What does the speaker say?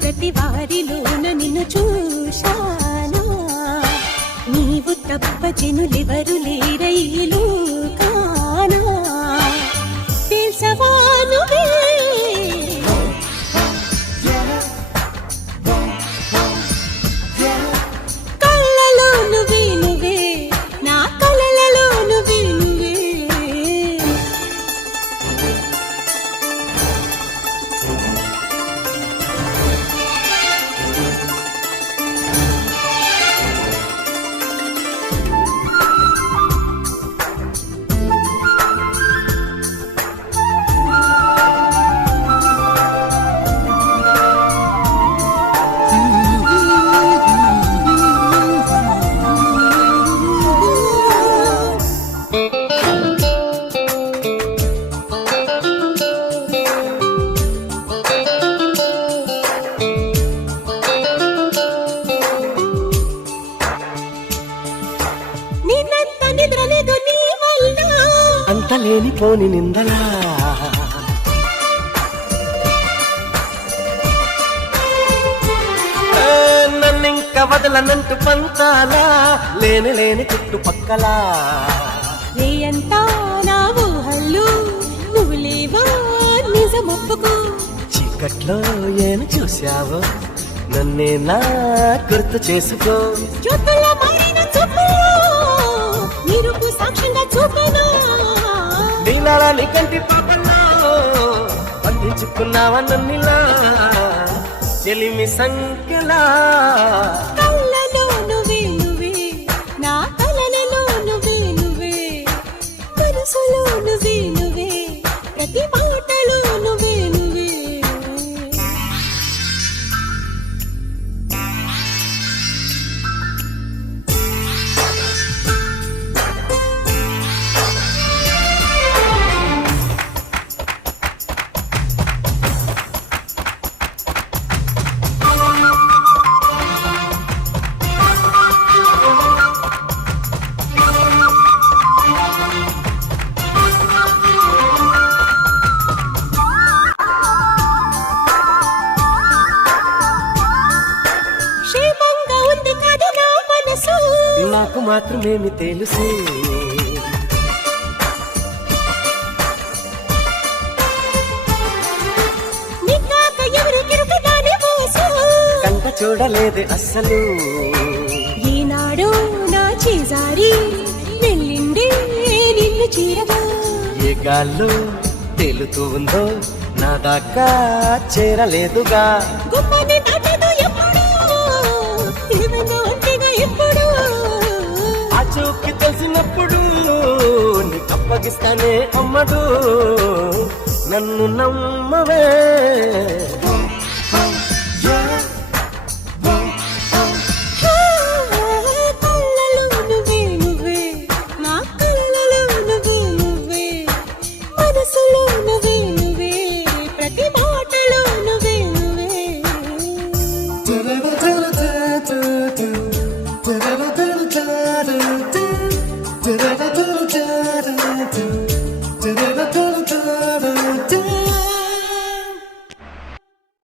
ప్రతి వారిలోన నిన్ను చూశానా నీవు తప్ప జనులెవరు లేరైలు కానా తెలుసవా నువ్వే కళ్ళలో నువ్వే నువ్వే నా కళ్ళలో నువ్వే నువ్వే అంత లేనిపోని నిందలా నన్నింక వదలనంటూ పంతాలా లేని లేని చుట్టుపక్కలా రేయంతా నా ఊహళ్ళు నువ్వు లేవా నిజమొప్పుకో చీకట్లో ఏను చూశావో నన్నే నా గుర్తు చేసుకో జ్యోతుల్లో మారిన చూపులో నిరుపు సాక్ష్యంగా చూపేనా నీ కంటి పాపలో బంధించుకున్నావా నన్నిలా చెలిమి సంఖ్యలా కళ్ళలో నువ్వే నువ్వే నా కళ్ళలో నువ్వే నువ్వే మనసులో నువ్వే నువ్వే ప్రతి మాటలో నువ్వే నువ్వే నాకు మాత్రమేమి తెలుసు కంట చూడలేదు అస్సలు ఈనాడు నా చేజారి వెళ్ళిండే నిన్ను చీరగా ఏ గాల్లో తేలుతూ ఉందో నా దాకా చేరలేదుగా గుమ్మని దాటదు ఎప్పుడు ఏమన్నా అంతేగా ఎప్పుడు ఆ చూపుకి తెలిసినప్పుడు నీకు అప్పగిస్తానే అమ్మడు నన్ను నమ్మవే